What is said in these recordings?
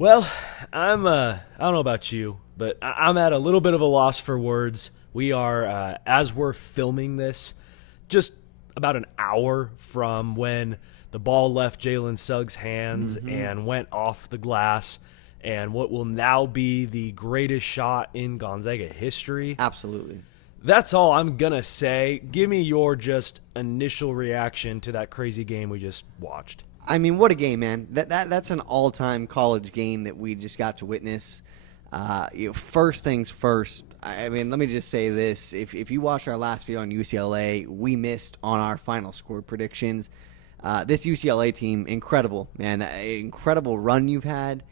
Well, I don't know about you, but I'm at a little bit of a loss for words. We are, as we're filming this, just about an hour from when the ball left Jalen Suggs' hands and went off the glass, and what will now be the greatest shot in Gonzaga history. Absolutely. That's all I'm going to say. Give me your just initial reaction to that crazy game we just watched. I mean, what a game, man. That's an all-time college game that we just got to witness. First things first, I mean, let me just say this. If you watched our last video on UCLA, we missed on our final score predictions. This UCLA team, incredible, man. Incredible run you've had.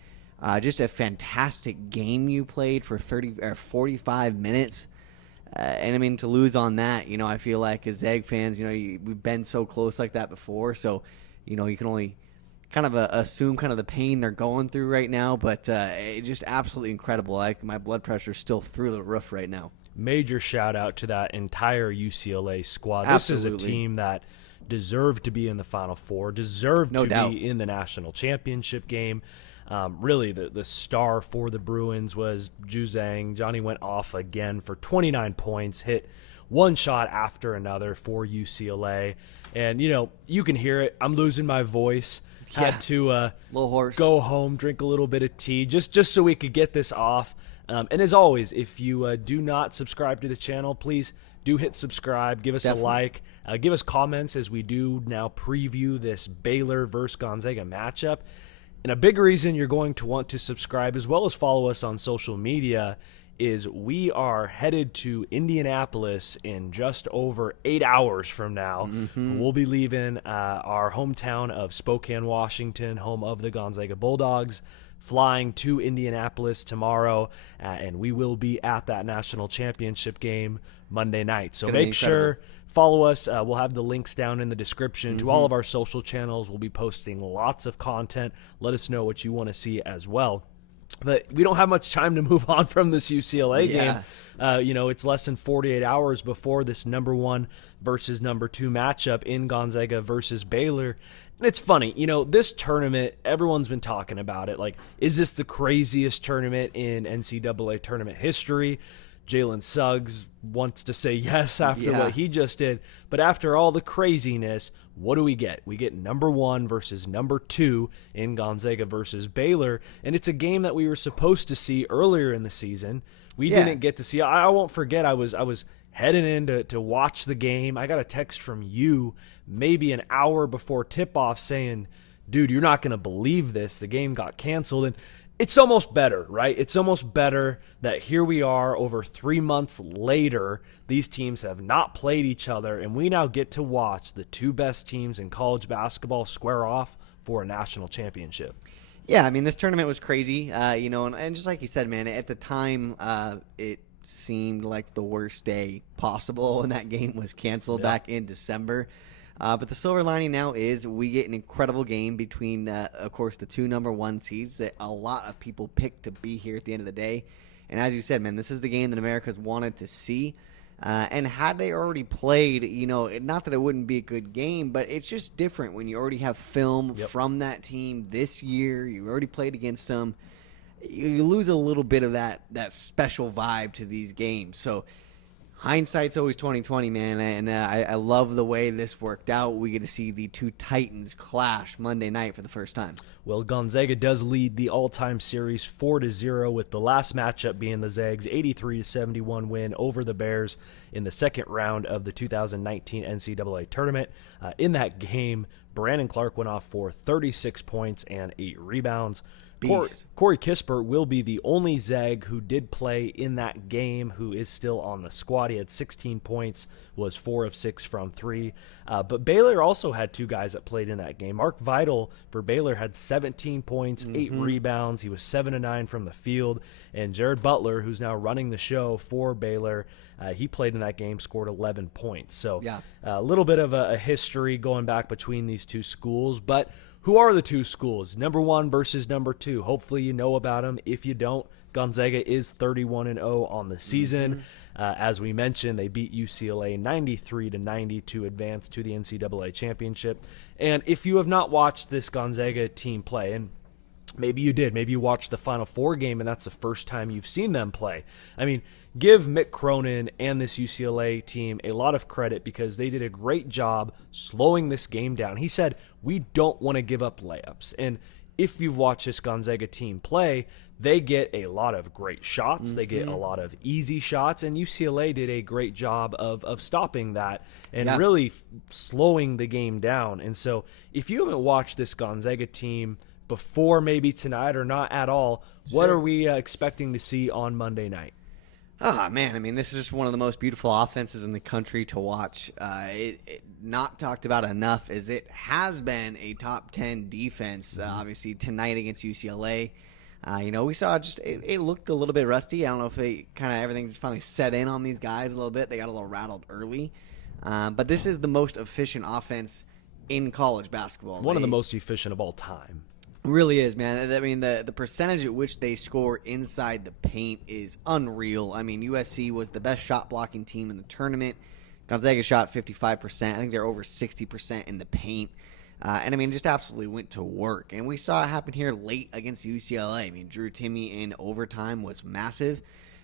Just a fantastic game you played for 30 or 45 minutes. And I mean, to lose on that, I feel like as Zag fans, we've been so close like that before. So, you can only kind of assume kind of the pain they're going through right now. But just absolutely incredible. Like, my blood pressure is still through the roof right now. Major shout out to that entire UCLA squad. Absolutely. This is a team that deserved to be in the Final Four, deserved No to doubt. be in the national championship game. Really, the star for the Bruins was Juzang. Johnny went off again for 29 points, hit one shot after another for UCLA. And, you can hear it. I'm losing my voice. Yeah. Had to Little hoarse. go home, drink a little bit of tea, just so we could get this off. And as always, if you do not subscribe to the channel, please do hit subscribe. Give us Definitely. a like. Give us comments as we do now preview this Baylor versus Gonzaga matchup. And a big reason you're going to want to subscribe as well as follow us on social media is we are headed to Indianapolis in just over 8 hours from now. We'll be leaving our hometown of Spokane, Washington, home of the Gonzaga Bulldogs, flying to Indianapolis tomorrow, and we will be at that national championship game Monday night. So Gonna be make sure follow us. We'll have the links down in the description to all of our social channels. We'll be posting lots of content. Let us know what you want to see as well. But we don't have much time to move on from this UCLA game. It's less than 48 hours before this number 1 versus number 2 matchup in Gonzaga versus Baylor. And it's funny, this tournament, everyone's been talking about it. Like, is this the craziest tournament in NCAA tournament history? Jalen Suggs wants to say yes after what he just did. But after all the craziness, what do we get? We get number 1 versus number 2 in Gonzaga versus Baylor. And it's a game that we were supposed to see earlier in the season. We didn't get to see. I won't forget, I was heading in to watch the game. I got a text from you maybe an hour before tip-off saying, dude, you're not going to believe this. The game got canceled. And it's almost better, right? It's almost better that here we are over 3 months later. These teams have not played each other, and we now get to watch the 2 best teams in college basketball square off for a national championship. Yeah, I mean, this tournament was crazy, and just like you said, man, at the time, it seemed like the worst day possible when that game was canceled back in December. But the silver lining now is we get an incredible game between, of course, the 2 number 1 seeds that a lot of people picked to be here at the end of the day. And as you said, man, this is the game that America's wanted to see. And had they already played, not that it wouldn't be a good game, but it's just different when you already have film from that team this year. You already played against them. You lose a little bit of that special vibe to these games. So hindsight's always 20/20, man, and I love the way this worked out. We get to see the 2 Titans clash Monday night for the first time. Well, Gonzaga does lead the all-time series 4-0, with the last matchup being the Zags' 83-71 win over the Bears in the second round of the 2019 NCAA tournament. In that game, Brandon Clark went off for 36 points and 8 rebounds. Corey Kissbert will be the only Zag who did play in that game who is still on the squad. He had 16 points, was 4 of 6 from 3. But Baylor also had 2 guys that played in that game. Mark Vital for Baylor had 17 points, 8 rebounds. He was 7 of 9 from the field. And Jared Butler, who's now running the show for Baylor, he played in that game, scored 11 points. So a little bit of a history going back between these 2 schools. But who are the 2 schools? Number 1 versus number 2. Hopefully you know about them. If you don't, Gonzaga is 31-0 on the season. As we mentioned, they beat UCLA 93-90 to advance to the NCAA championship. And if you have not watched this Gonzaga team play, and Maybe you did. Maybe you watched the Final Four game, and that's the first time you've seen them play. I mean, give Mick Cronin and this UCLA team a lot of credit because they did a great job slowing this game down. He said, we don't want to give up layups. And if you've watched this Gonzaga team play, they get a lot of great shots. They get a lot of easy shots, and UCLA did a great job of stopping that and really slowing the game down. And so if you haven't watched this Gonzaga team before maybe tonight or not at all, what are we expecting to see on Monday night? Oh, man, I mean, this is just one of the most beautiful offenses in the country to watch. It not talked about enough is it has been a top 10 defense, obviously, tonight against UCLA. We saw it looked a little bit rusty. I don't know if everything just finally set in on these guys a little bit. They got a little rattled early. But this is the most efficient offense in college basketball. One of the most efficient of all time. Really is, man. I mean, the percentage at which they score inside the paint is unreal. I mean, USC was the best shot blocking team in the tournament. Gonzaga shot 55%. I think they're over 60% in the paint. And I mean, just absolutely went to work. And we saw it happen here late against UCLA. I mean, Drew Timmy in overtime was massive.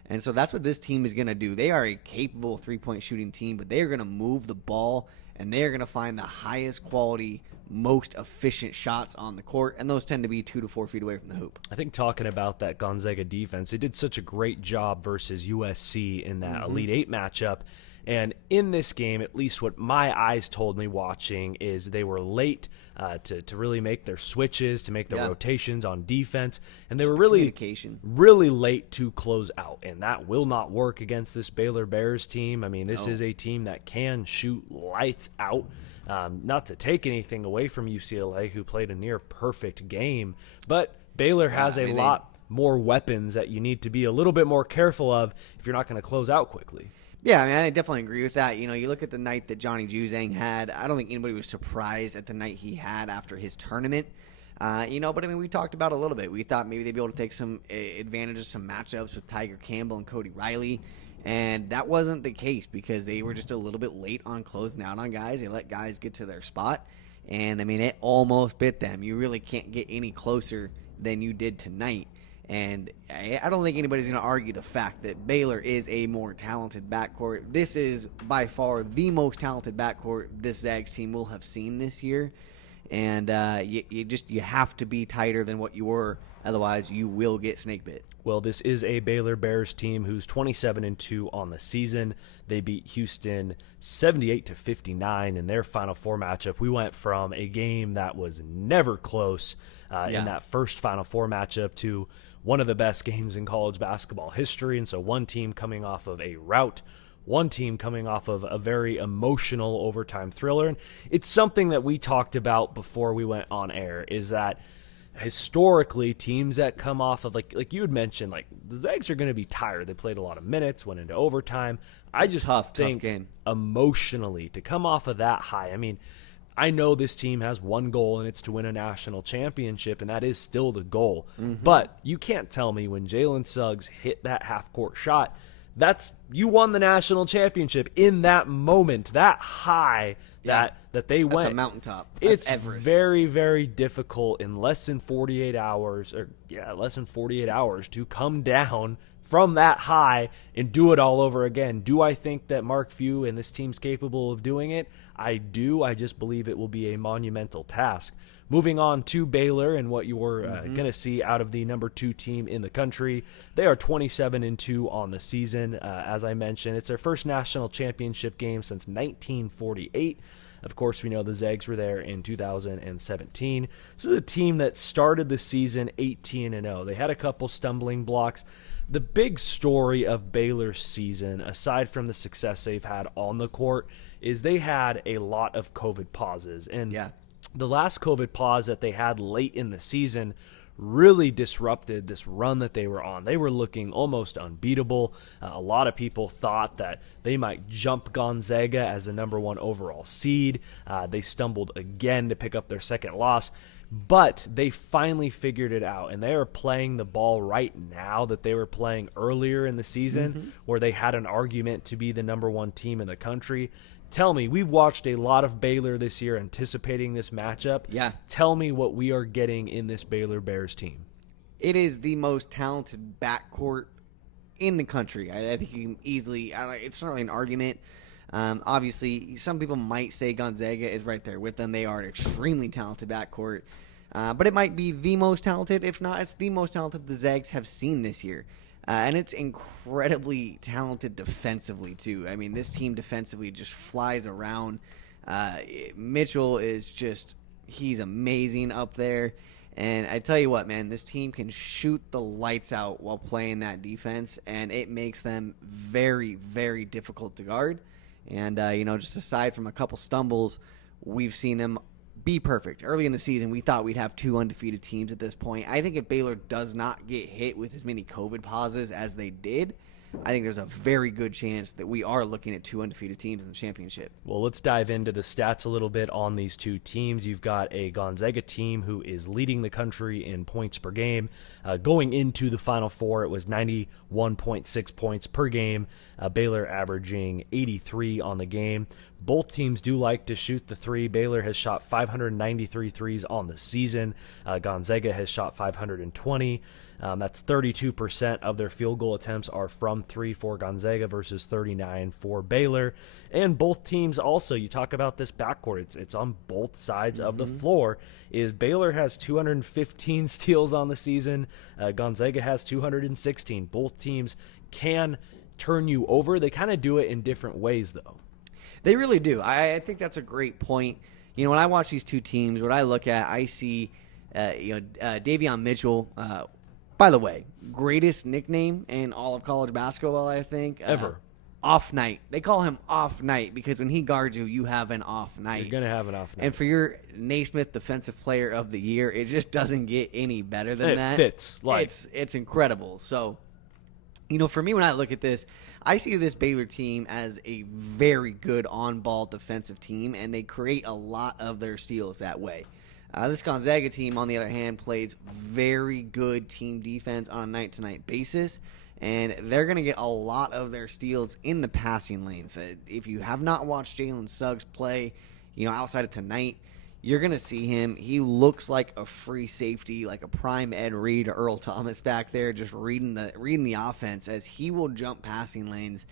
And so that's what this team is going to do. They are a capable three-point shooting team, but they are going to move the ball, and they are going to find the highest quality, most efficient shots on the court, and those tend to be 2 to 4 feet away from the hoop. I think talking about that Gonzaga defense, they did such a great job versus USC in that Elite Eight matchup. And in this game, at least what my eyes told me watching is they were late to really make their switches, to make their rotations on defense. And they were really late to close out. And that will not work against this Baylor Bears team. I mean, this is a team that can shoot lights out. Not to take anything away from UCLA, who played a near perfect game. But Baylor has a lot more weapons that you need to be a little bit more careful of if you're not going to close out quickly. Yeah, I mean, I definitely agree with that. You look at the night that Johnny Juzang had. I don't think anybody was surprised at the night he had after his tournament. But I mean, we talked about it a little bit. We thought maybe they'd be able to take some advantage of some matchups with Tiger Campbell and Cody Riley. And that wasn't the case because they were just a little bit late on closing out on guys. They let guys get to their spot. And, I mean, it almost bit them. You really can't get any closer than you did tonight. And I don't think anybody's going to argue the fact that Baylor is a more talented backcourt. This is by far the most talented backcourt this Zags team will have seen this year. And you have to be tighter than what you were. Otherwise, you will get snake bit. Well, this is a Baylor Bears team who's 27-2 on the season. They beat Houston 78-59 in their Final Four matchup. We went from a game that was never close in that first Final Four matchup to one of the best games in college basketball history. And so one team coming off of a rout, one team coming off of a very emotional overtime thriller. And it's something that we talked about before we went on air, is that historically teams that come off of like you had mentioned, like the Zags are going to be tired. They played a lot of minutes, went into overtime. I just think tough game. Emotionally to come off of that high. I mean, I know this team has one goal, and it's to win a national championship, and that is still the goal. But you can't tell me when Jalen Suggs hit that half-court shot, you won the national championship in that moment, that high that they went. That's a mountaintop. That's Everest. Very, very difficult in less than 48 hours to come down from that high and do it all over again. Do I think that Mark Few and this team's capable of doing it? I do. I just believe it will be a monumental task. Moving on to Baylor and what you're going to see out of the number 2 team in the country. They are 27-2 on the season. As I mentioned, it's their first national championship game since 1948. Of course, we know the Zags were there in 2017. This is a team that started the season 18-0. They had a couple stumbling blocks. The big story of Baylor's season, aside from the success they've had on the court, is they had a lot of COVID pauses. And the last COVID pause that they had late in the season really disrupted this run that they were on. They were looking almost unbeatable. A lot of people thought that they might jump Gonzaga as the number 1 overall seed. They stumbled again to pick up their second loss. But they finally figured it out, and they are playing the ball right now that they were playing earlier in the season, where they had an argument to be the number 1 team in the country. Tell me, we've watched a lot of Baylor this year anticipating this matchup. Yeah. Tell me what we are getting in this Baylor Bears team. It is the most talented backcourt in the country. I think you can easily, it's not really an argument. Obviously, some people might say Gonzaga is right there with them. They are an extremely talented backcourt. But it might be the most talented. If not, it's the most talented the Zags have seen this year. And it's incredibly talented defensively, too. I mean, this team defensively just flies around. Mitchell is just, he's amazing up there. And I tell you what, man, this team can shoot the lights out while playing that defense, and it makes them very, very difficult to guard. And, just aside from a couple stumbles, we've seen them be perfect. Early in the season, we thought we'd have 2 undefeated teams at this point. I think if Baylor does not get hit with as many COVID pauses as they did, I think there's a very good chance that we are looking at 2 undefeated teams in the championship. Well, let's dive into the stats a little bit on these two teams. You've got a Gonzaga team who is leading the country in points per game. Going into the Final Four, it was 91.6 points per game. Baylor averaging 83 on the game. Both teams do like to shoot the three. Baylor has shot 593 threes on the season. Gonzaga has shot 520. That's 32% of their field goal attempts are from three for Gonzaga versus 39 for Baylor. And both teams also, you talk about this backcourt, it's on both sides of the floor, is Baylor has 215 steals on the season. Gonzaga has 216. Both teams can turn you over. They kind of do it in different ways, though. They really do. I think that's a great point. When I watch these two teams, what I look at, I see, Davion Mitchell. By the way, greatest nickname in all of college basketball, I think. Ever. Off night. They call him Off Night because when he guards you, you have an off night. You're going to have an off night. And for your Naismith Defensive Player of the Year, it just doesn't get any better than that. It fits. It's incredible. So, for me, when I look at this, I see this Baylor team as a very good on-ball defensive team, and they create a lot of their steals that way. This Gonzaga team, on the other hand, plays very good team defense on a night-to-night basis, and they're going to get a lot of their steals in the passing lanes. If you have not watched Jalen Suggs play, outside of tonight, you're going to see him. He looks like a free safety, like a prime Ed Reed or Earl Thomas back there, just reading the offense as he will jump passing lanes.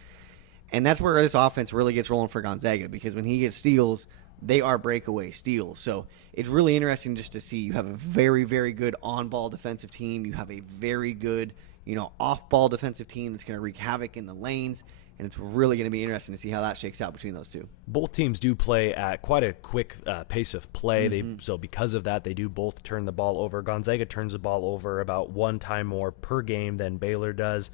And that's where this offense really gets rolling for Gonzaga, because when he gets steals, they are breakaway steals. So it's really interesting just to see you have a very, very good on-ball defensive team. You have a very good, off-ball defensive team that's going to wreak havoc in the lanes. And it's really going to be interesting to see how that shakes out between those two. Both teams do play at quite a quick pace of play. So because of that, they do both turn the ball over. Gonzaga turns the ball over about 1 time more per game than Baylor does.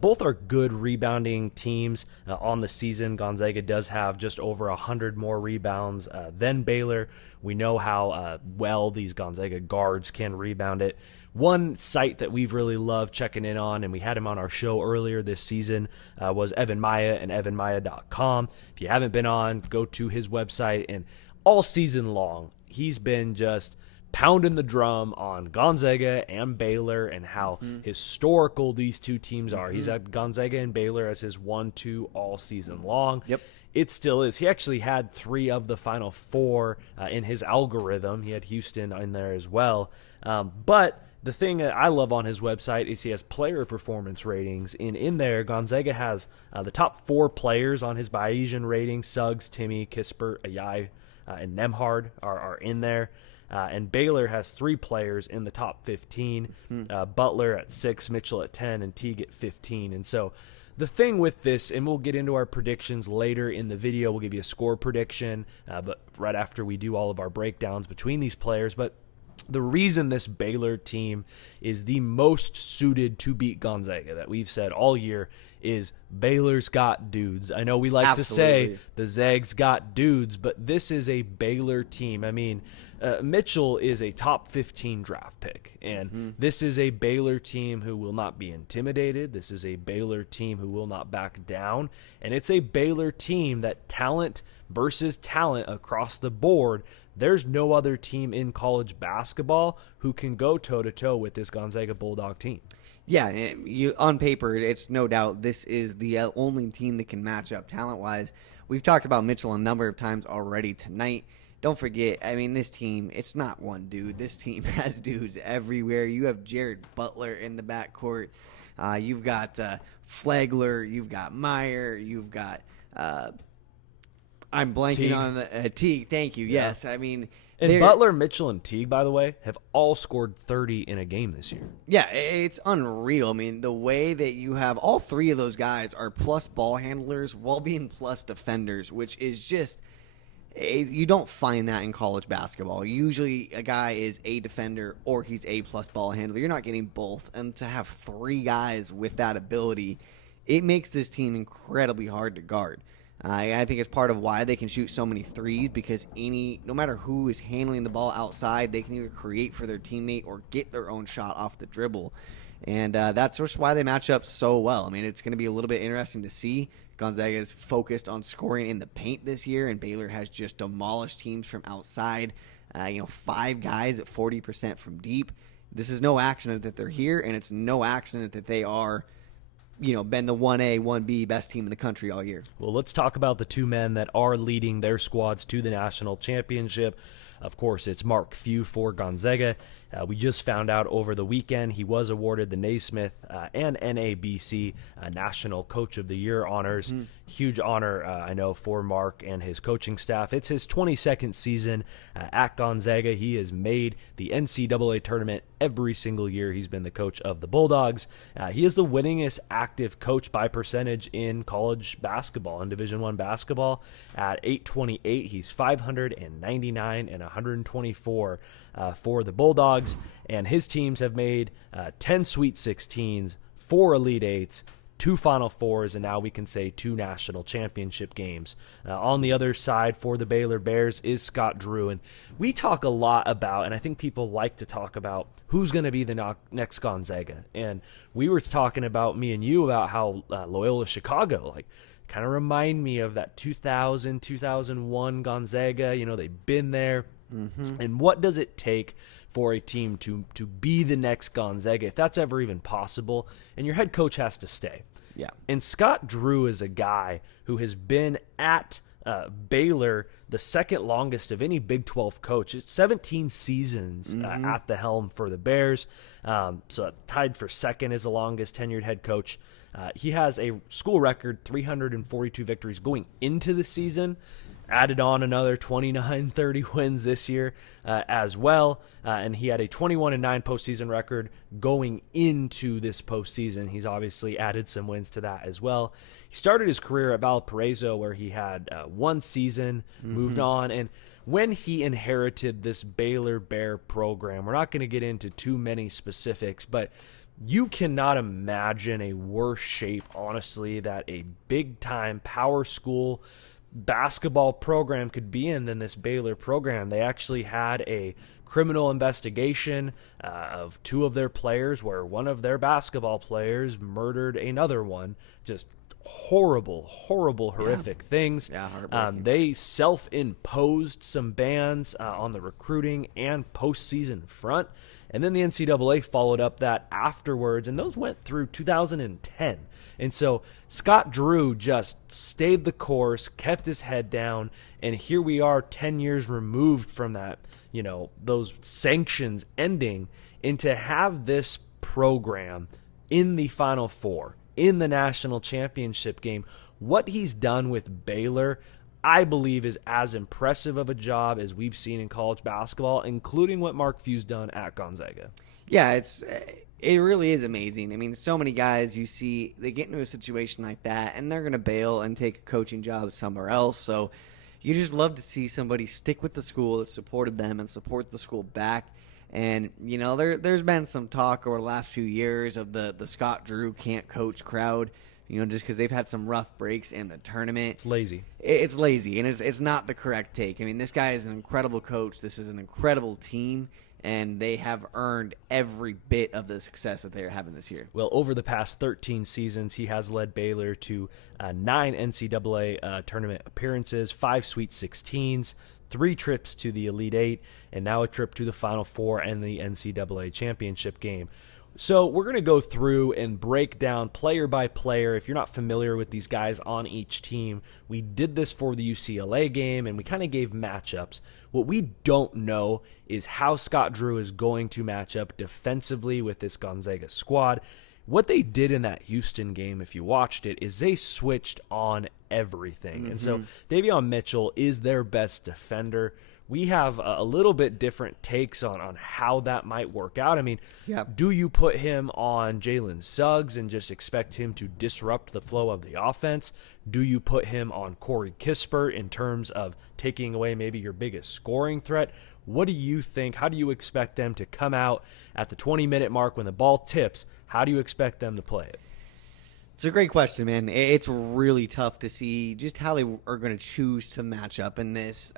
Both are good rebounding teams on the season. Gonzaga does have just over 100 more rebounds than Baylor. We know how well these Gonzaga guards can rebound it. One site that we've really loved checking in on, and we had him on our show earlier this season, was Evan Maya and evanmaya.com. If you haven't been on, go to his website. And all season long, he's been just pounding the drum on Gonzaga and Baylor and how historical these two teams are. He's had Gonzaga and Baylor as his 1-2 all season long. Yep. It still is. He actually had 3 of the Final 4 in his algorithm. He had Houston in there as well. But the thing that I love on his website is he has player performance ratings. And in there, Gonzaga has the top 4 players on his Bayesian rating. Suggs, Timmy, Kissbert, Ayai, and Nemhart are in there. And Baylor has 3 players in the top 15. Butler at 6, Mitchell at 10, and Teague at 15. And so the thing with this, and we'll get into our predictions later in the video, we'll give you a score prediction, but right after we do all of our breakdowns between these players. But the reason this Baylor team is the most suited to beat Gonzaga that we've said all year is Baylor's got dudes. I know we like to say the Zags got dudes, but this is a Baylor team. I mean, Mitchell is a top 15 draft pick, and this is a Baylor team who will not be intimidated. This is a Baylor team who will not back down, and it's a Baylor team that talent versus talent across the board. There's no other team in college basketball who can go toe-to-toe with this Gonzaga Bulldog team. Yeah, on paper, it's no doubt this is the only team that can match up talent-wise. We've talked about Mitchell a number of times already tonight, don't forget, I mean, this team, it's not one dude. This team has dudes everywhere. You have Jared Butler in the backcourt. You've got Flagler. You've got Meyer. You've got I'm blanking Teague. on Teague. Thank you. Yeah. Yes, I mean. And Butler, Mitchell, and Teague, by the way, have all scored 30 in a game this year. Yeah, it's unreal. I mean, the way that you have all three of those guys are plus ball handlers while being plus defenders, which is just you don't find that in college basketball. Usually a guy is a defender or he's a plus ball handler. You're not getting both. And to have three guys with that ability, it makes this team incredibly hard to guard. I think it's part of why they can shoot so many threes, because no matter who is handling the ball outside, they can either create for their teammate or get their own shot off the dribble. And that's just why they match up so well. I mean, it's going to be a little bit interesting to see. Gonzaga is focused on scoring in the paint this year, and Baylor has just demolished teams from outside. 5 guys at 40% from deep. This is no accident that they're here, and it's no accident that they are been the 1A, 1B best team in the country all year. Well, let's talk about the two men that are leading their squads to the national championship. Of course, it's Mark Few for Gonzaga. We just found out over the weekend he was awarded the Naismith and NABC National Coach of the Year honors. Mm-hmm. Huge honor, I know, for Mark and his coaching staff. It's his 22nd season at Gonzaga. He has made the NCAA tournament every single year he's been the coach of the Bulldogs. He is the winningest active coach by percentage in college basketball, in Division I basketball. At 828, he's 599 and 124 for the Bulldogs, and his teams have made 10 Sweet 16s, 4 Elite 8s, 2 Final Fours, and now we can say 2 national championship games. On the other side for the Baylor Bears is Scott Drew, and we talk a lot about, and I think people like to talk about, who's going to be the next Gonzaga. And we were talking about, me and you, about how Loyola Chicago, kind of remind me of that 2000, 2001 Gonzaga. They've been there. Mm-hmm. And what does it take for a team to be the next Gonzaga, if that's ever even possible? And your head coach has to stay. Yeah. And Scott Drew is a guy who has been at Baylor the second longest of any Big 12 coach. It's 17 seasons at the helm for the Bears. So tied for second as the longest tenured head coach. He has a school record 342 victories going into the season. Added on another 29-30 wins this year as well. And he had a 21-9 postseason record going into this postseason. He's obviously added some wins to that as well. He started his career at Valparaiso, where he had 1 season, moved on. And when he inherited this Baylor Bear program, we're not going to get into too many specifics, but you cannot imagine a worse shape, honestly, that a big-time power school basketball program could be in than this Baylor program. They actually had a criminal investigation of 2 of their players, where one of their basketball players murdered another one. Just horrible, horrific things. Yeah, heartbreaking. They self-imposed some bans on the recruiting and postseason front. And then the NCAA followed up that afterwards, and those went through 2010. And so Scott Drew just stayed the course, kept his head down, and here we are 10 years removed from that, those sanctions ending, and to have this program in the Final Four, in the national championship game. What he's done with Baylor, I believe, is as impressive of a job as we've seen in college basketball, including what Mark Few's done at Gonzaga. Yeah, it really is amazing. I mean, so many guys you see, they get into a situation like that, and they're going to bail and take a coaching job somewhere else. So you just love to see somebody stick with the school that supported them and support the school back. And, there's been some talk over the last few years of the Scott Drew can't coach crowd, just because they've had some rough breaks in the tournament. It's lazy. It's lazy, and it's not the correct take. I mean, this guy is an incredible coach. This is an incredible team, and they have earned every bit of the success that they're having this year. Well, over the past 13 seasons, he has led Baylor to 9 NCAA tournament appearances, 5 Sweet 16s, 3 trips to the Elite 8, and now a trip to the Final Four and the NCAA championship game. So we're going to go through and break down player by player. If you're not familiar with these guys on each team, we did this for the UCLA game, and we kind of gave matchups. What we don't know is how Scott Drew is going to match up defensively with this Gonzaga squad. What they did in that Houston game, if you watched it, is they switched on everything. And so Davion Mitchell is their best defender. We have a little bit different takes on how that might work out. I mean, do you put him on Jalen Suggs and just expect him to disrupt the flow of the offense? Do you put him on Corey Kissbert in terms of taking away maybe your biggest scoring threat? What do you think? How do you expect them to come out at the 20-minute mark when the ball tips? How do you expect them to play it? It's a great question, man. It's really tough to see just how they are going to choose to match up in this.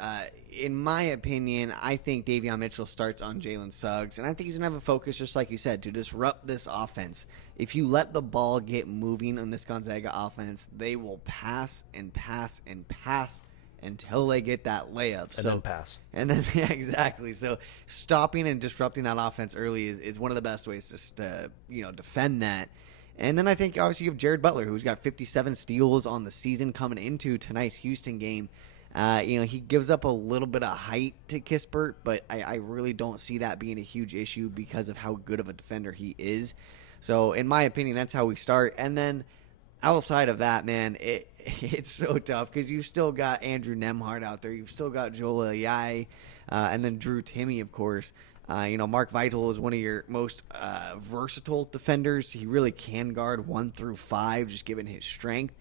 In my opinion, I think Davion Mitchell starts on Jalen Suggs, and I think he's going to have a focus, just like you said, to disrupt this offense. If you let the ball get moving on this Gonzaga offense, they will pass and pass and pass until they get that layup. And then pass. And then, yeah, exactly. So stopping and disrupting that offense early is one of the best ways just to defend that. And then I think obviously you have Jared Butler, who's got 57 steals on the season coming into tonight's Houston game. He gives up a little bit of height to Kissbert, but I really don't see that being a huge issue because of how good of a defender he is. So in my opinion, that's how we start. And then outside of that, man, it's so tough because you've still got Andrew Nemhart out there. You've still got Joel Ayai, and then Drew Timmy, of course. Mark Vital is one of your most versatile defenders. He really can guard 1 through 5, just given his strength.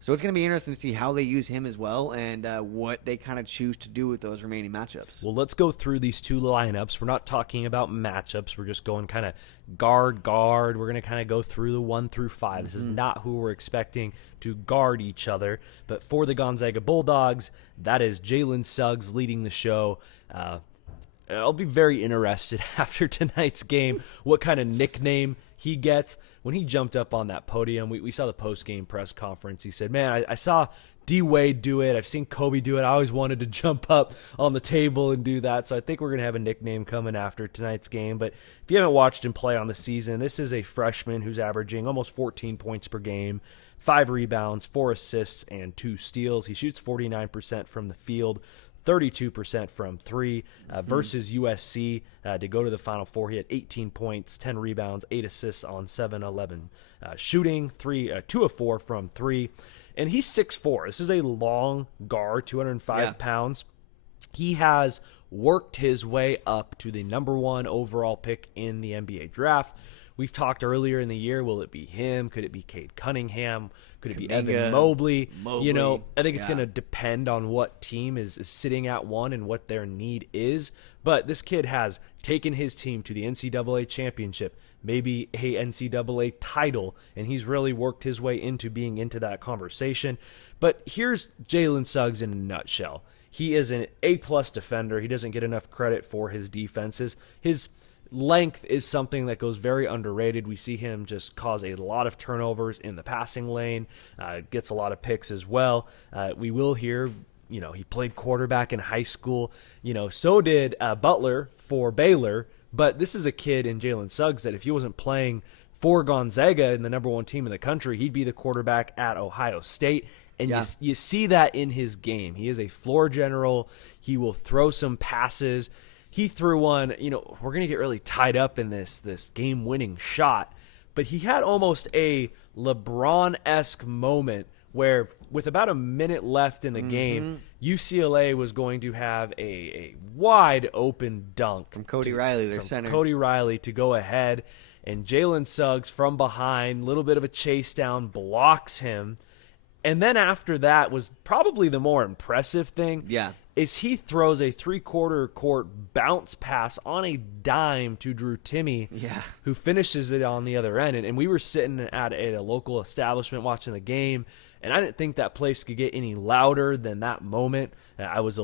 So it's going to be interesting to see how they use him as well and what they kind of choose to do with those remaining matchups. Well, let's go through these two lineups. We're not talking about matchups. We're just going kind of guard. We're going to kind of go through the 1 through 5. This is not who we're expecting to guard each other. But for the Gonzaga Bulldogs, that is Jalen Suggs leading the show. I'll be very interested after tonight's game what kind of nickname he gets. When he jumped up on that podium, we saw the post-game press conference. He said, man, I saw D-Wade do it. I've seen Kobe do it. I always wanted to jump up on the table and do that. So I think we're going to have a nickname coming after tonight's game. But if you haven't watched him play on the season, this is a freshman who's averaging almost 14 points per game, 5 rebounds, 4 assists, and 2 steals. He shoots 49% from the field, 32% from 3 versus USC to go to the Final Four. He had 18 points, 10 rebounds, 8 assists on 7-11 shooting, 2 of 4 from 3. And he's 6'4". This is a long guard, 205 pounds. He has worked his way up to the number 1 overall pick in the NBA draft. We've talked earlier in the year, will it be him? Could it be Cade Cunningham? Could it be Evan Mobley? I think it's going to depend on what team is sitting at 1 and what their need is. But this kid has taken his team to the NCAA championship, maybe a NCAA title, and he's really worked his way into being into that conversation. But here's Jalen Suggs in a nutshell. He is an A-plus defender. He doesn't get enough credit for his defenses. His length is something that goes very underrated. We see him just cause a lot of turnovers in the passing lane, gets a lot of picks as well. We will hear, he played quarterback in high school. So did Butler for Baylor. But this is a kid in Jalen Suggs that if he wasn't playing for Gonzaga and the number 1 team in the country, he'd be the quarterback at Ohio State. And you see that in his game. He is a floor general. He will throw some passes. He threw one, we're going to get really tied up in this game-winning shot. But he had almost a LeBron-esque moment where with about a minute left in the game, UCLA was going to have a wide-open dunk. From Cody Riley, their center. Cody Riley to go ahead. And Jalen Suggs from behind, little bit of a chase down, blocks him. And then after that was probably the more impressive thing. Is he throws a 3/4 court bounce pass on a dime to Drew Timmy, who finishes it on the other end. And we were sitting at a local establishment watching the game, and I didn't think that place could get any louder than that moment. I was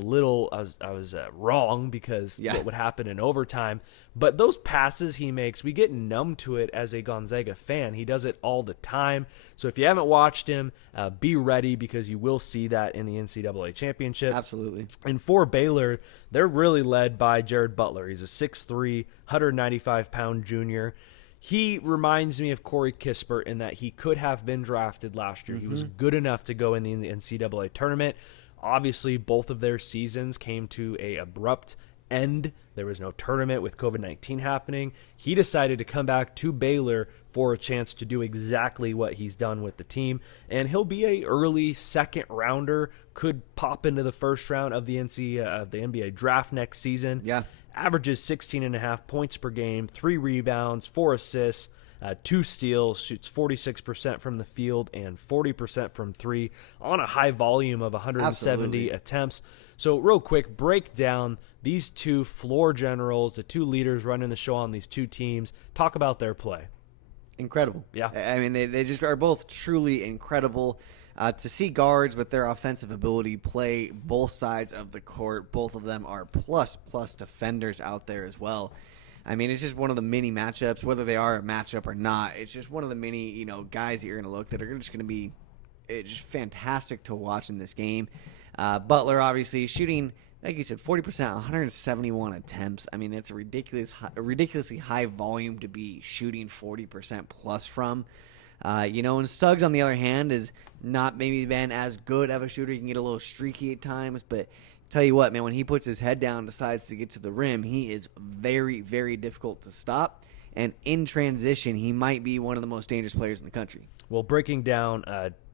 wrong because what would happen in overtime. But those passes he makes, we get numb to it as a Gonzaga fan. He does it all the time. So if you haven't watched him, be ready because you will see that in the NCAA championship. Absolutely. And for Baylor, they're really led by Jared Butler. He's a 6'3", 195-pound junior. He reminds me of Corey Kissbert in that he could have been drafted last year. He was good enough to go in the NCAA tournament. Obviously, both of their seasons came to a abrupt end. There was no tournament with COVID-19 happening. He decided to come back to Baylor for a chance to do exactly what he's done with the team. And he'll be a early second rounder, could pop into the first round of the NBA draft next season. Yeah. Averages 16.5 points per game, 3 rebounds, 4 assists, 2 steals, shoots 46% from the field and 40% from 3 on a high volume of 170 Absolutely. attempts. So real quick, break down these two floor generals, the two leaders running the show on these two teams. Talk about their play. Incredible. Yeah. I mean, they just are both truly incredible. To see guards with their offensive ability play both sides of the court, both of them are plus defenders out there as well. I mean, it's just one of the many matchups, whether they are a matchup or not. It's just one of the many, guys that you're going to look that are just going to be just fantastic to watch in this game. Butler, obviously, shooting, like you said, 40%, 171 attempts. I mean, it's a ridiculously high volume to be shooting 40% plus from. And Suggs, on the other hand, is not maybe been as good of a shooter. He can get a little streaky at times, but tell you what, man, when he puts his head down and decides to get to the rim, he is very, very difficult to stop. And in transition, he might be one of the most dangerous players in the country. Well, breaking down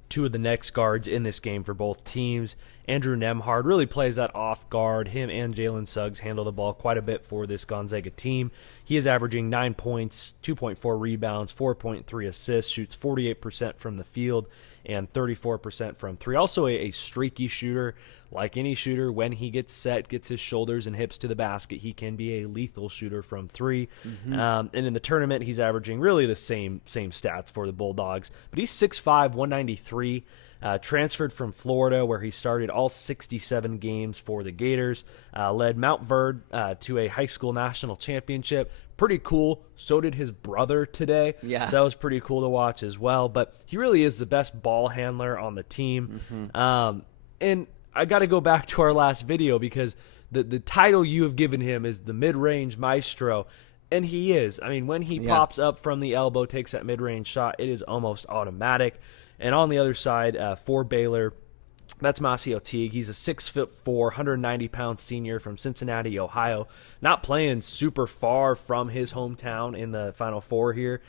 two of the next guards in this game for both teams, Andrew Nemhart really plays that off guard. Him and Jalen Suggs handle the ball quite a bit for this Gonzaga team. He is averaging 9 points, 2.4 rebounds, 4.3 assists, shoots 48% from the field and 34% from 3. Also a streaky shooter. Like any shooter, when he gets set, gets his shoulders and hips to the basket, he can be a lethal shooter from 3. And in the tournament, he's averaging really the same stats for the Bulldogs. But he's 6'5", 193, transferred from Florida, where he started all 67 games for the Gators, led Mount Verde to a high school national championship. Pretty cool. So did his brother today. Yeah. So that was pretty cool to watch as well. But he really is the best ball handler on the team. And I got to go back to our last video because the title you have given him is the mid-range maestro, and he is. I mean, when he pops up from the elbow, takes that mid-range shot, it is almost automatic. And on the other side, for Baylor, that's Massio Teague. He's a 6'4", 190-pound senior from Cincinnati, Ohio. Not playing super far from his hometown in the Final Four here.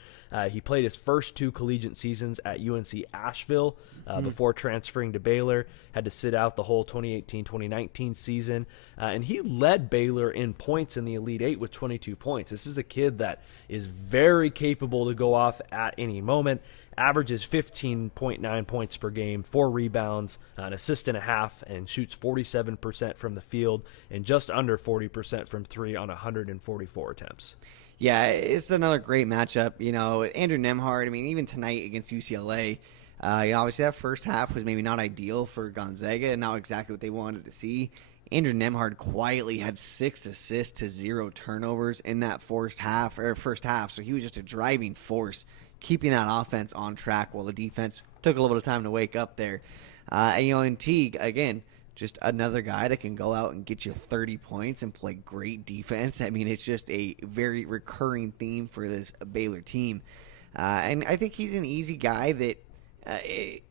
He played his first 2 collegiate seasons at UNC Asheville before transferring to Baylor. Had to sit out the whole 2018-2019 season. And he led Baylor in points in the Elite Eight with 22 points. This is a kid that is very capable to go off at any moment. Averages 15.9 points per game, 4 rebounds, an assist and a half, and shoots 47% from the field and just under 40% from 3 on 144 attempts. Yeah, it's another great matchup. Andrew Nemhart, I mean, even tonight against UCLA, obviously that first half was maybe not ideal for Gonzaga and not exactly what they wanted to see. Andrew Nemhart quietly had 6 assists to 0 turnovers in that first half. So he was just a driving force, keeping that offense on track while the defense took a little bit of time to wake up there. And Teague, again, just another guy that can go out and get you 30 points and play great defense. I mean, it's just a very recurring theme for this Baylor team. And I think he's an easy guy that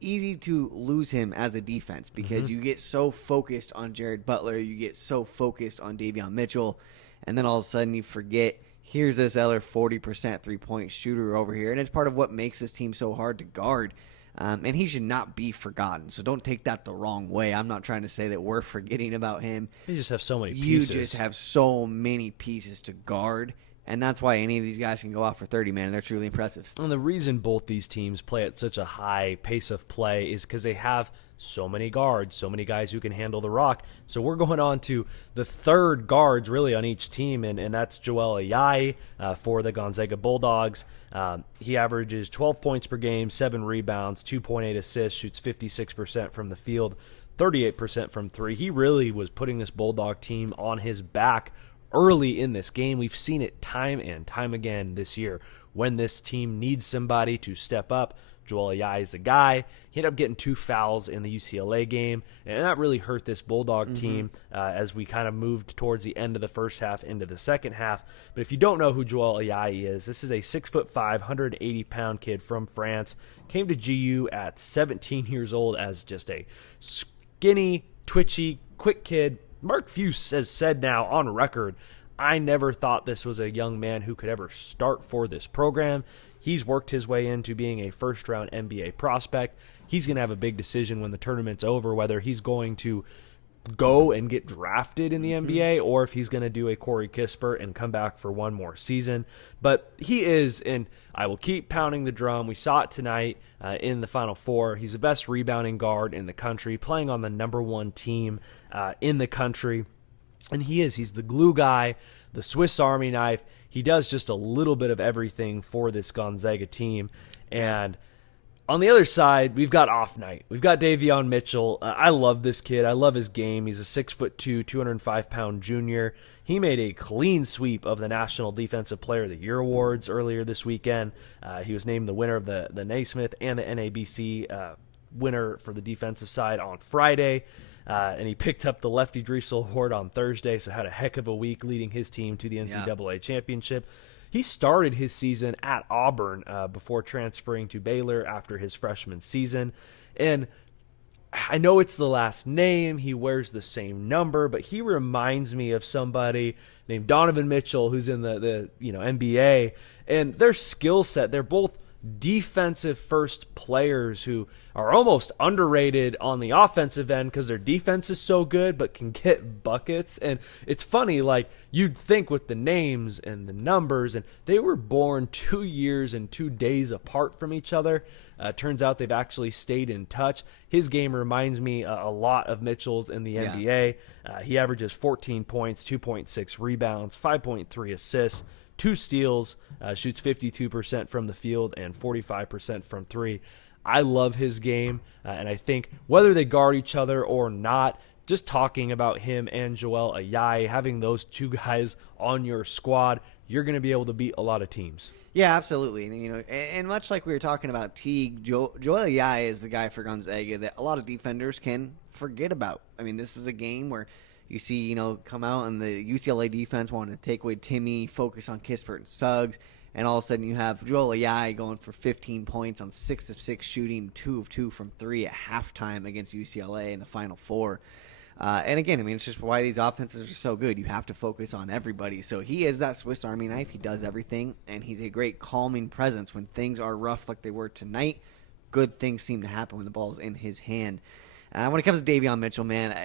easy to lose him as a defense because you get so focused on Jared Butler, you get so focused on Davion Mitchell, and then all of a sudden you forget here's this other 40% three-point shooter over here. And it's part of what makes this team so hard to guard. And he should not be forgotten. So don't take that the wrong way. I'm not trying to say that we're forgetting about him. They just have so many pieces. You just have so many pieces to guard. And that's why any of these guys can go off for 30, man. They're truly impressive. And the reason both these teams play at such a high pace of play is because they have so many guards, so many guys who can handle the rock. So we're going on to the third guards really on each team, and that's Joel Ayayi for the Gonzaga Bulldogs. He averages 12 points per game, 7 rebounds, 2.8 assists, shoots 56% from the field, 38% from 3. He really was putting this Bulldog team on his back early in this game. We've seen it time and time again this year. when this team needs somebody to step up, Joel Ayayi is the guy. He ended up getting 2 fouls in the UCLA game, and that really hurt this Bulldog team as we kind of moved towards the end of the first half into the second half. But if you don't know who Joel Ayayi is, this is a 6'5", 180-pound kid from France. Came to GU at 17 years old as just a skinny, twitchy, quick kid. Mark Few has said now on record, I never thought this was a young man who could ever start for this program. He's worked his way into being a first-round NBA prospect. He's going to have a big decision when the tournament's over, whether he's going to go and get drafted in the NBA or if he's going to do a Corey Kissbert and come back for one more season. But he is, and I will keep pounding the drum. We saw it tonight in the Final Four. He's the best rebounding guard in the country, playing on the number 1 team in the country. And he's the glue guy, the Swiss Army knife. He does just a little bit of everything for this Gonzaga team. And on the other side, we've got off night. We've got Davion Mitchell. I love this kid. I love his game. He's a 6'2", 205-pound junior. He made a clean sweep of the National Defensive Player of the Year awards earlier this weekend. He was named the winner of the Naismith and the NABC winner for the defensive side on Friday. And he picked up the Lefty Driesel Award on Thursday, so had a heck of a week leading his team to the NCAA championship. He started his season at Auburn before transferring to Baylor after his freshman season. And I know it's the last name. He wears the same number, but he reminds me of somebody named Donovan Mitchell who's in the NBA. And their skill set, they're both defensive first players who are almost underrated on the offensive end because their defense is so good but can get buckets. And it's funny, like you'd think with the names and the numbers, and they were born 2 years and 2 days apart from each other. Turns out they've actually stayed in touch. His game reminds me a lot of Mitchell's in the NBA. He averages 14 points, 2.6 rebounds, 5.3 assists, 2 steals, shoots 52% from the field and 45% from 3. I love his game, and I think whether they guard each other or not, just talking about him and Joel Ayayi, having those 2 guys on your squad, you're going to be able to beat a lot of teams. Yeah, absolutely. And much like we were talking about Teague, Joel Ayayi is the guy for Gonzaga that a lot of defenders can forget about. I mean, this is a game where you see, come out and the UCLA defense wanting to take away Timmy, focus on Kissbert and Suggs, and all of a sudden you have Joel Ayayi going for 15 points on 6 of 6 shooting, 2 of 2 from 3 at halftime against UCLA in the Final Four. And again, it's just why these offenses are so good. You have to focus on everybody. So he is that Swiss Army knife. He does everything, and he's a great calming presence when things are rough like they were tonight. Good things seem to happen when the ball's in his hand. When it comes to Davion Mitchell, man,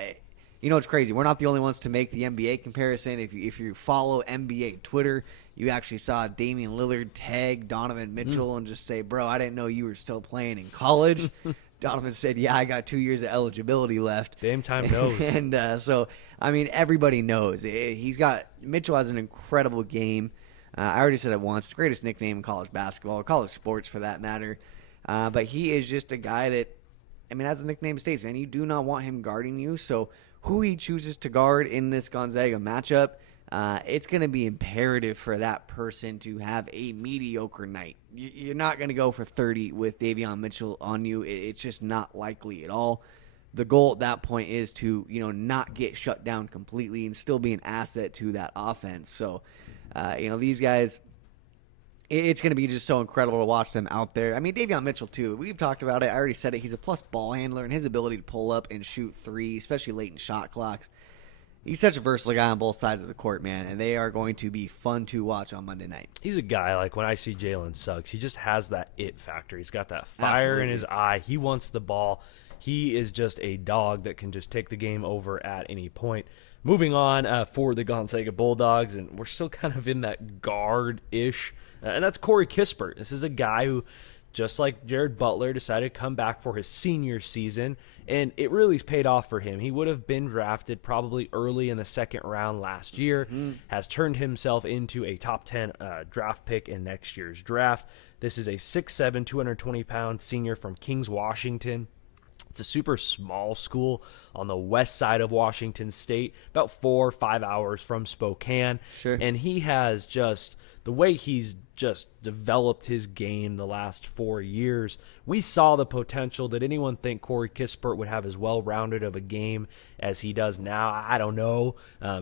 it's crazy. We're not the only ones to make the NBA comparison. If you follow NBA Twitter, you actually saw Damian Lillard tag Donovan Mitchell and just say, bro, I didn't know you were still playing in college. Donovan said, yeah, I got 2 years of eligibility left. Damn time knows. And everybody knows. Mitchell has an incredible game. I already said it once. It's the greatest nickname in college basketball, college sports for that matter. But he is just a guy that, as the nickname states, man, you do not want him guarding you. So who he chooses to guard in this Gonzaga matchup, it's going to be imperative for that person to have a mediocre night. You're not going to go for 30 with Davion Mitchell on you. It's just not likely at all. The goal at that point is to, not get shut down completely and still be an asset to that offense. So, these guys, it's going to be just so incredible to watch them out there. Davion Mitchell, too. We've talked about it. I already said it. He's a plus ball handler, and his ability to pull up and shoot 3, especially late in shot clocks. He's such a versatile guy on both sides of the court, man, and they are going to be fun to watch on Monday night. He's a guy, like when I see Jalen Suggs, he just has that it factor. He's got that fire in his eye. He wants the ball. He is just a dog that can just take the game over at any point. Moving on for the Gonzaga Bulldogs, and we're still kind of in that guard-ish, and that's Corey Kissbert. This is a guy who, just like Jared Butler, decided to come back for his senior season, and it really's paid off for him. He would have been drafted probably early in the second round last year, has turned himself into a top 10 draft pick in next year's draft. This is a 6'7", 220-pound senior from Kings, Washington. It's a super small school on the west side of Washington State, about 4 or 5 hours from Spokane. Sure. And he has just the way he's just developed his game the last 4 years, we saw the potential. Did anyone think Corey Kissbert would have as well-rounded of a game as he does now? I don't know.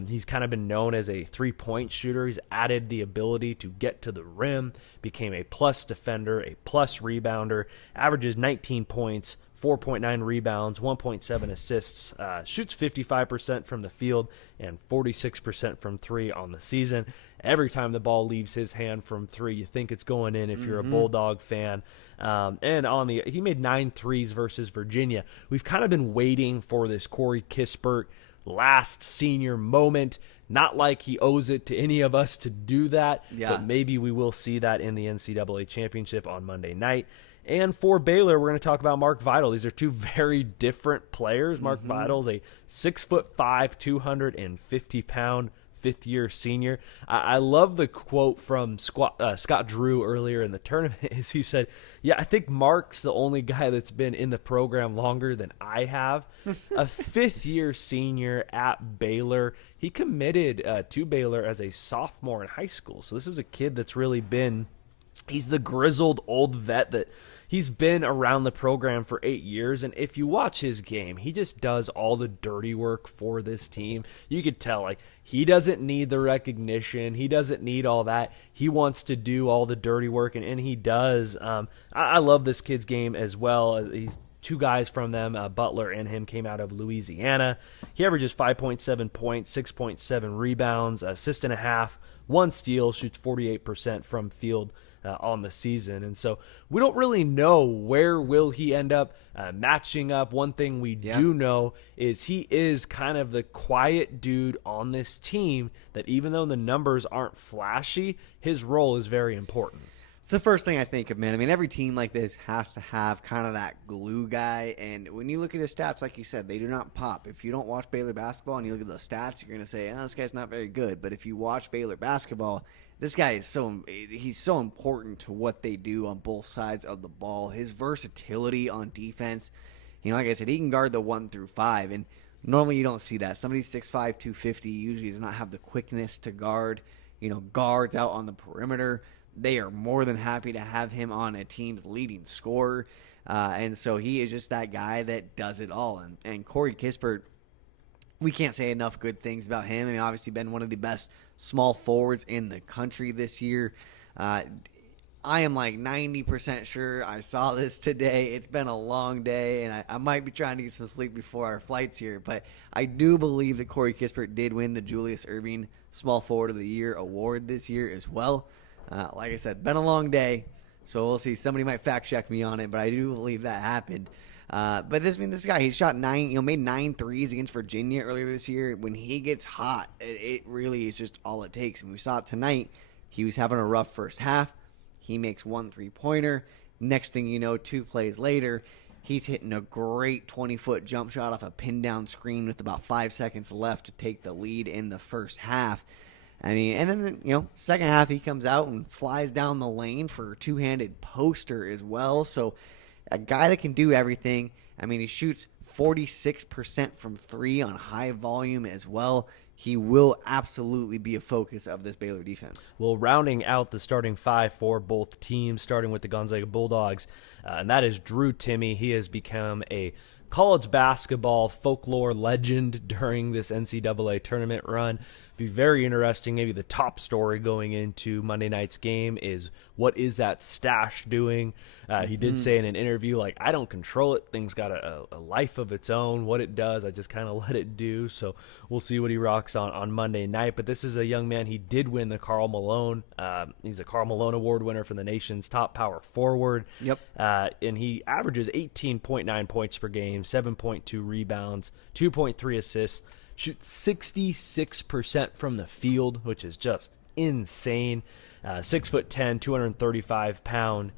He's kind of been known as a three-point shooter. He's added the ability to get to the rim, became a plus defender, a plus rebounder, averages 19 points, 4.9 rebounds, 1.7 assists, shoots 55% from the field and 46% from three on the season. Every time the ball leaves his hand from three, you think it's going in if you're a Bulldog fan. And he made 9 threes versus Virginia. We've kind of been waiting for this Corey Kissbert last senior moment. Not like he owes it to any of us to do that, but maybe we will see that in the NCAA championship on Monday night. And for Baylor, we're going to talk about Mark Vidal. These are two very different players. Mark Vidal's a 6'5", 250-pound fifth-year senior. I love the quote from Scott Drew earlier in the tournament. Is he said, "Yeah, I think Mark's the only guy that's been in the program longer than I have." A fifth-year senior at Baylor. He committed to Baylor as a sophomore in high school. So this is a kid that's really been – he's the grizzled old vet that – he's been around the program for 8 years, and if you watch his game, he just does all the dirty work for this team. You could tell, like, he doesn't need the recognition. He doesn't need all that. He wants to do all the dirty work, and he does. I love this kid's game as well. He's two guys from them, Butler and him, came out of Louisiana. He averages 5.7 points, 6.7 rebounds, assist and a half, 1 steal, shoots 48% from field on the season. And so we don't really know where will he end up matching up. One thing we do know is he is kind of the quiet dude on this team that even though the numbers aren't flashy, his role is very important. It's the first thing I think of, man. I mean, every team like this has to have kind of that glue guy. And when you look at his stats, like you said, they do not pop. If you don't watch Baylor basketball and you look at those stats, you're going to say, this guy's not very good. But if you watch Baylor basketball, this guy is he's so important to what they do on both sides of the ball. His versatility on defense, like I said, he can guard the 1 through 5. And normally you don't see that. Somebody 6'5", 250 usually does not have the quickness to guard, guards out on the perimeter. They are more than happy to have him on a team's leading scorer. And so he is just that guy that does it all. And Corey Kissbert, we can't say enough good things about him. I mean, obviously been one of the best small forwards in the country this year. I am like 90% sure I saw this today. It's been a long day, and I might be trying to get some sleep before our flights here. But I do believe that Corey Kissbert did win the Julius Erving Small Forward of the Year award this year as well. Like I said, been a long day, so we'll see. Somebody might fact check me on it, but I do believe that happened. But this guy, he shot made 9 threes against Virginia earlier this year. When he gets hot, it really is just all it takes. And we saw it tonight. He was having a rough first half. He makes 1 3-pointer. Next thing you know, 2 plays later, he's hitting a great 20-foot jump shot off a pin-down screen with about 5 seconds left to take the lead in the first half. I mean, and then, second half he comes out and flies down the lane for a two-handed poster as well. So a guy that can do everything. I mean, he shoots 46% from 3 on high volume as well. He will absolutely be a focus of this Baylor defense. Well, rounding out the starting 5 for both teams, starting with the Gonzaga Bulldogs, and that is Drew Timmy. He has become a college basketball folklore legend during this NCAA tournament run. Be very interesting. Maybe the top story going into Monday night's game is what is that stash doing? He did say in an interview, like, I don't control it. Things got a life of its own. What it does, I just kind of let it do. So we'll see what he rocks on Monday night. But this is a young man. He did win the Karl Malone. He's a Karl Malone Award winner for the nation's top power forward. Yep. And he averages 18.9 points per game, 7.2 rebounds, 2.3 assists. Shoots 66% from the field, which is just insane. 6'10", 235-pound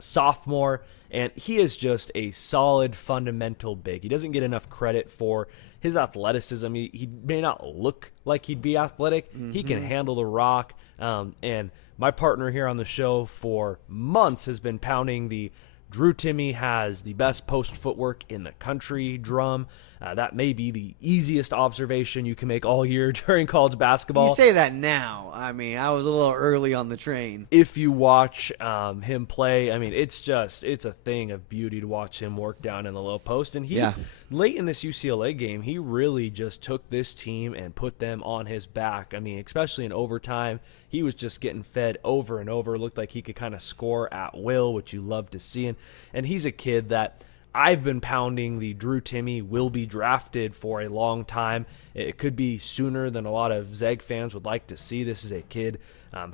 sophomore, and he is just a solid fundamental big. He doesn't get enough credit for his athleticism. He may not look like he'd be athletic. He can handle the rock. And my partner here on the show for months has been pounding the Drew Timmy has the best post footwork in the country drum. That may be the easiest observation you can make all year during college basketball. You say that now. I mean, I was a little early on the train. If you watch him play, I mean, it's a thing of beauty to watch him work down in the low post. And he, late in this UCLA game, he really just took this team and put them on his back. I mean, especially in overtime, he was just getting fed over and over. Looked like he could kind of score at will, which you love to see. And he's a kid that I've been pounding the Drew Timmy will be drafted for a long time. It could be sooner than a lot of Zeg fans would like to see. This is a kid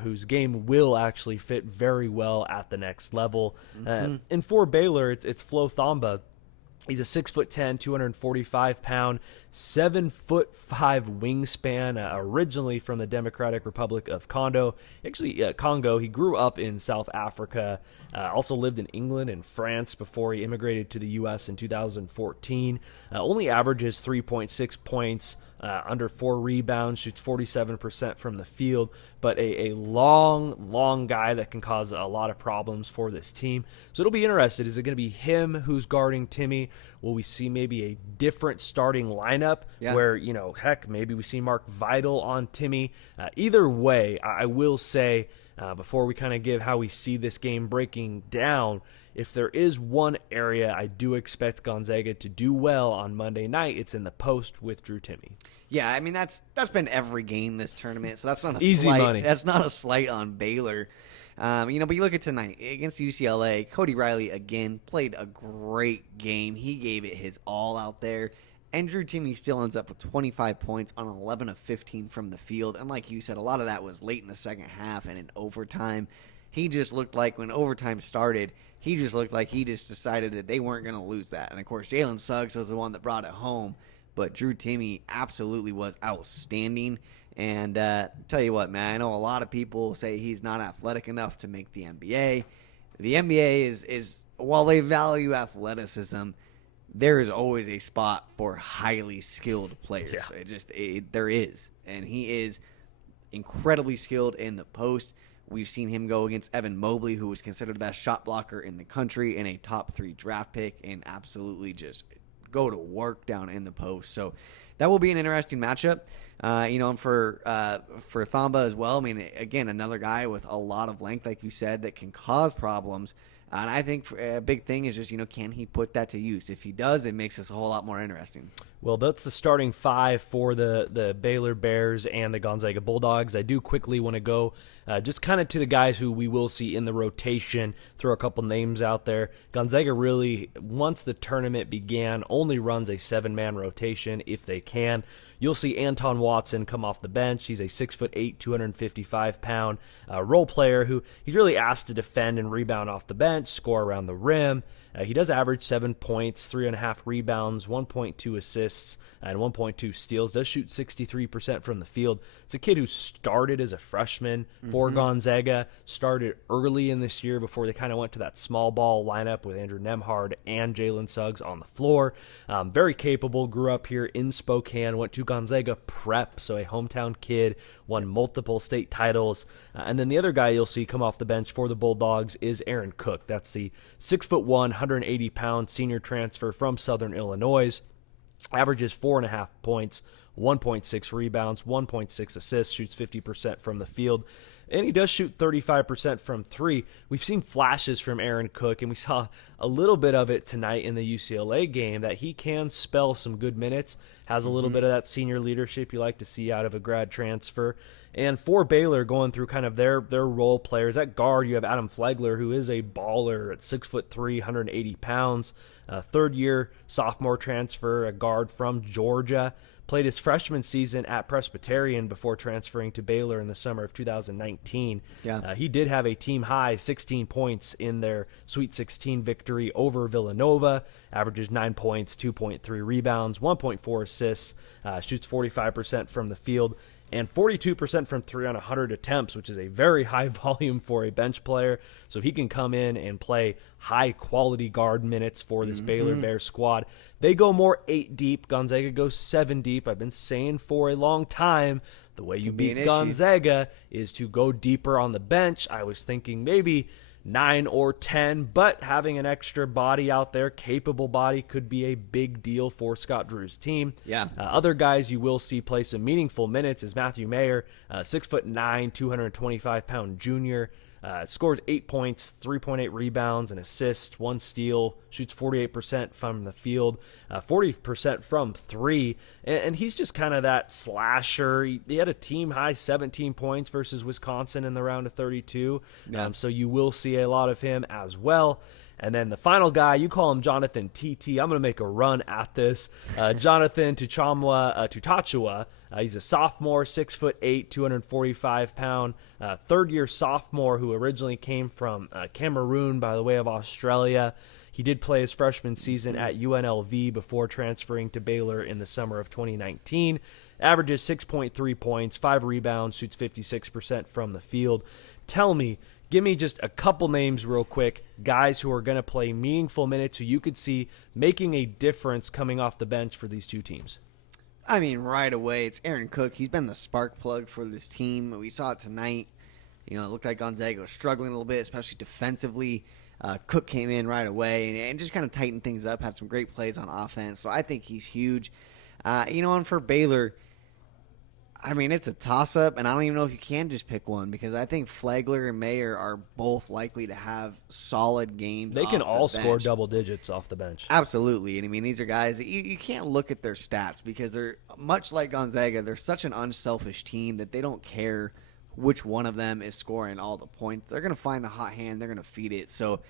whose game will actually fit very well at the next level. And for Baylor, it's Flo Thamba. He's a 6'10", 245-pound, 7'5" wingspan, originally from the Democratic Republic of Congo. Congo. He grew up in South Africa, also lived in England and France before he immigrated to the U.S. in 2014. Only averages 3.6 points, under 4 rebounds, shoots 47% from the field, but a long guy that can cause a lot of problems for this team. So it'll be interesting. Is it going to be him who's guarding Timmy? Will we see maybe a different starting lineup where, heck, maybe we see Mark Vidal on Timmy? Either way, I will say, before we kind of give how we see this game breaking down, if there is one area I do expect Gonzaga to do well on Monday night, it's in the post with Drew Timmy. Yeah, I mean that's been every game this tournament, so that's not a easy slight. Money. That's not a slight on Baylor. But you look at tonight against UCLA. Cody Riley again played a great game. He gave it his all out there. And Drew Timmy still ends up with 25 points on 11 of 15 from the field. And like you said, a lot of that was late in the second half and in overtime. He just looked like when overtime started, he just decided that they weren't going to lose that. And, of course, Jalen Suggs was the one that brought it home. But Drew Timmy absolutely was outstanding. And tell you what, man, I know a lot of people say he's not athletic enough to make the NBA. The NBA is while they value athleticism, there is always a spot for highly skilled players. Yeah. There is. And he is incredibly skilled in the post. We've seen him go against Evan Mobley, who was considered the best shot blocker in the country and a top 3 draft pick, and absolutely just go to work down in the post. So that will be an interesting matchup. And for Thamba as well, I mean, again, another guy with a lot of length, like you said, that can cause problems. And I think a big thing is just, can he put that to use? If he does, it makes this a whole lot more interesting. Well, that's the starting 5 for the Baylor Bears and the Gonzaga Bulldogs. I do quickly want to go just kind of to the guys who we will see in the rotation, throw a couple names out there. Gonzaga really, once the tournament began, only runs a 7-man rotation if they can. You'll see Anton Watson come off the bench. He's a 6'8", 255-pound role player who he's really asked to defend and rebound off the bench, score around the rim. He does average 7 points, 3.5 rebounds, 1.2 assists, and 1.2 steals. Does shoot 63% from the field. It's a kid who started as a freshman for Gonzaga, started early in this year before they kind of went to that small ball lineup with Andrew Nemhart and Jalen Suggs on the floor. Very capable, grew up here in Spokane, went to Gonzaga Prep, so a hometown kid, won multiple state titles. And then the other guy you'll see come off the bench for the Bulldogs is Aaron Cook. That's the 6'1", 180-pound senior transfer from Southern Illinois. Averages 4.5 points, 1.6 rebounds, 1.6 assists, shoots 50% from the field. And he does shoot 35% from 3. We've seen flashes from Aaron Cook, and we saw a little bit of it tonight in the UCLA game, that he can spell some good minutes, has a little bit of that senior leadership you like to see out of a grad transfer. And for Baylor, going through kind of their role players, at guard you have Adam Flagler, who is a baller at 6'3", 180 pounds, third-year sophomore transfer, a guard from Georgia. Played his freshman season at Presbyterian before transferring to Baylor in the summer of 2019. He did have a team-high 16 points in their Sweet 16 victory over Villanova, averages 9 points, 2.3 rebounds, 1.4 assists, shoots 45% from the field, and 42% from 3 on 100 attempts, which is a very high volume for a bench player. So he can come in and play high-quality guard minutes for this Baylor Bears squad. They go more 8 deep. Gonzaga goes 7 deep. I've been saying for a long time, the way you beat Gonzaga is to go deeper on the bench. I was thinking maybe 9 or 10, but having an extra body out there, capable body, could be a big deal for Scott Drew's team. Yeah. Other guys you will see play some meaningful minutes is Matthew Mayer, 6'9", 225-pound junior. Scores 8 points, 3.8 rebounds, an assist, 1 steal, shoots 48% from the field, 40% from 3, and he's just kind of that slasher. He had a team-high 17 points versus Wisconsin in the round of 32, so you will see a lot of him as well. And then the final guy, you call him Jonathan TT. I'm going to make a run at this. Jonathan Tutachua. He's a sophomore, 6'8", 245-pound, third-year sophomore who originally came from Cameroon by the way of Australia. He did play his freshman season at UNLV before transferring to Baylor in the summer of 2019. Averages 6.3 points, 5 rebounds, shoots 56% from the field. Give me just a couple names real quick, guys who are going to play meaningful minutes who you could see making a difference coming off the bench for these two teams. I mean, right away, it's Aaron Cook. He's been the spark plug for this team. We saw it tonight. It looked like Gonzaga was struggling a little bit, especially defensively. Cook came in right away and just kind of tightened things up, had some great plays on offense. So I think he's huge. And for Baylor, I mean, it's a toss-up, and I don't even know if you can just pick one because I think Flagler and Mayer are both likely to have solid games. They can all score double digits off the bench. Absolutely. And, I mean, these are guys that you can't look at their stats because they're much like Gonzaga. They're such an unselfish team that they don't care which one of them is scoring all the points. They're going to find the hot hand. They're going to feed it. So,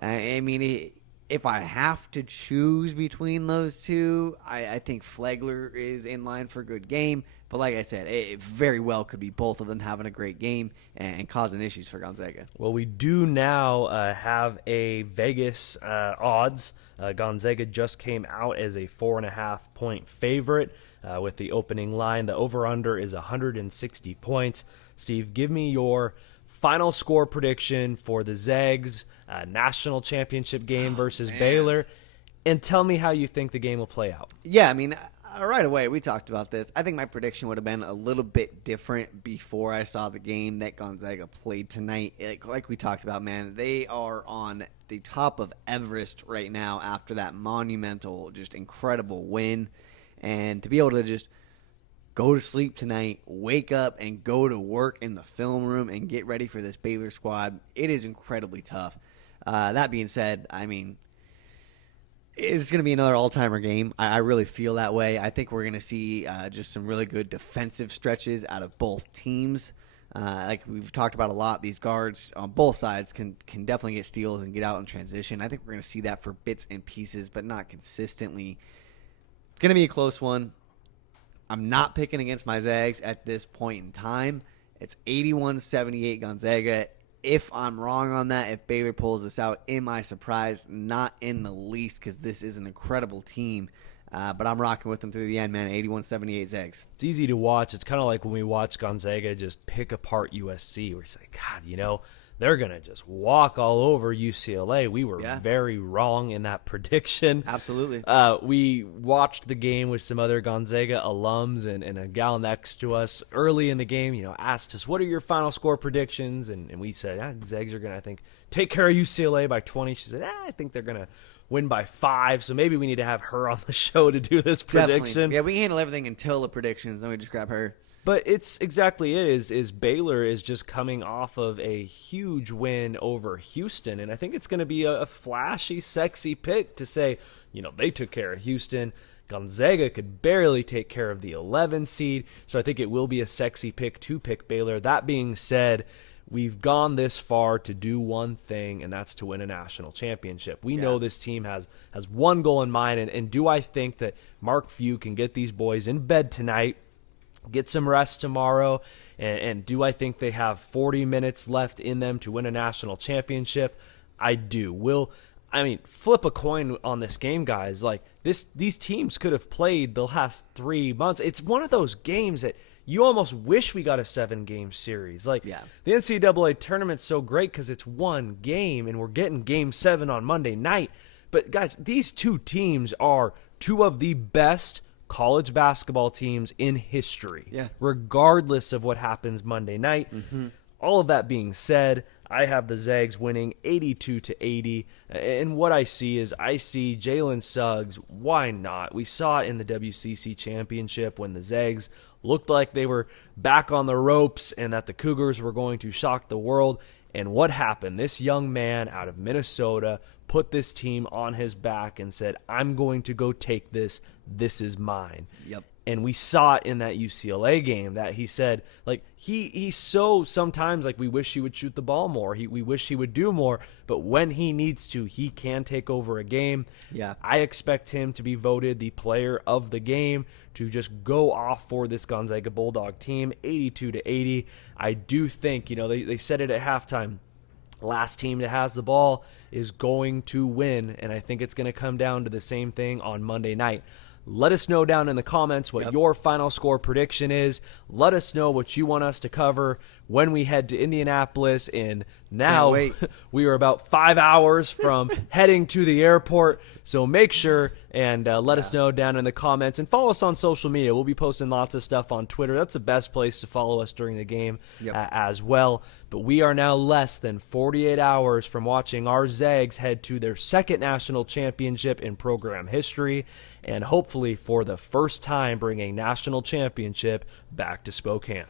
I mean, if I have to choose between those two, I think Flagler is in line for a good game. But like I said, it very well could be both of them having a great game and causing issues for Gonzaga. Well, we do now have a Vegas odds. Gonzaga just came out as a 4.5-point favorite with the opening line. The over-under is 160 points. Steve, give me your final score prediction for the Zags national championship game versus Baylor, and tell me how you think the game will play out. Yeah, I mean, right away, we talked about this. I think my prediction would have been a little bit different before I saw the game that Gonzaga played tonight. Like we talked about, man, they are on the top of Everest right now after that monumental, just incredible win. And to be able to just go to sleep tonight, wake up, and go to work in the film room and get ready for this Baylor squad, it is incredibly tough. That being said, I mean, it's going to be another all-timer game. I really feel that way. I think we're going to see just some really good defensive stretches out of both teams. Like we've talked about a lot, these guards on both sides can definitely get steals and get out in transition. I think we're going to see that for bits and pieces, but not consistently. It's going to be a close one. I'm not picking against my Zags at this point in time. It's 81-78 Gonzaga. If I'm wrong on that, if Baylor pulls this out, am I surprised? Not in the least, because this is an incredible team. But I'm rocking with them through the end, man. 81-78 Zags. It's easy to watch. It's kind of like when we watch Gonzaga just pick apart USC. We're just like, God, they're going to just walk all over UCLA. We were very wrong in that prediction. Absolutely. We watched the game with some other Gonzaga alums, and a gal next to us early in the game, asked us, what are your final score predictions? And we said, Zags are going to, I think, take care of UCLA by 20. She said, I think they're going to win by 5. So maybe we need to have her on the show to do this prediction. Definitely. Yeah, we can handle everything until the predictions. Then we just grab her. But it's exactly it. Is Baylor is just coming off of a huge win over Houston, and I think it's going to be a flashy, sexy pick to say, they took care of Houston. Gonzaga could barely take care of the 11 seed, so I think it will be a sexy pick to pick Baylor. That being said, we've gone this far to do one thing, and that's to win a national championship. We know this team has one goal in mind, and do I think that Mark Few can get these boys in bed tonight, get some rest tomorrow, and do I think they have 40 minutes left in them to win a national championship? I do. Flip a coin on this game, guys. Like these teams could have played the last 3 months. It's one of those games that you almost wish we got a 7-game series. The NCAA tournament's so great because it's one game, and we're getting Game 7 on Monday night. But, guys, these two teams are two of the best college basketball teams in history, regardless of what happens Monday night. All of that being said, I have the Zags winning 82-80. And what I see is Jalen Suggs. Why not? We saw it in the WCC championship when the Zags looked like they were back on the ropes and that the Cougars were going to shock the world. And what happened? This young man out of Minnesota put this team on his back and said, I'm going to go take this. This is mine. Yep. And we saw it in that UCLA game that he said, like, he's so sometimes like we wish he would shoot the ball more. We wish he would do more. But when he needs to, he can take over a game. Yeah. I expect him to be voted the player of the game, to just go off for this Gonzaga Bulldog team, 82-80. I do think, they said it at halftime. Last team that has the ball is going to win, and I think it's going to come down to the same thing on Monday night. Let us know down in the comments what your final score prediction is. Let us know what you want us to cover when we head to Indianapolis. And now we are about 5 hours from heading to the airport. So make sure and let us know down in the comments. And follow us on social media. We'll be posting lots of stuff on Twitter. That's the best place to follow us during the game as well. But we are now less than 48 hours from watching our Zags head to their second national championship in program history, and hopefully for the first time bring a national championship back to Spokane.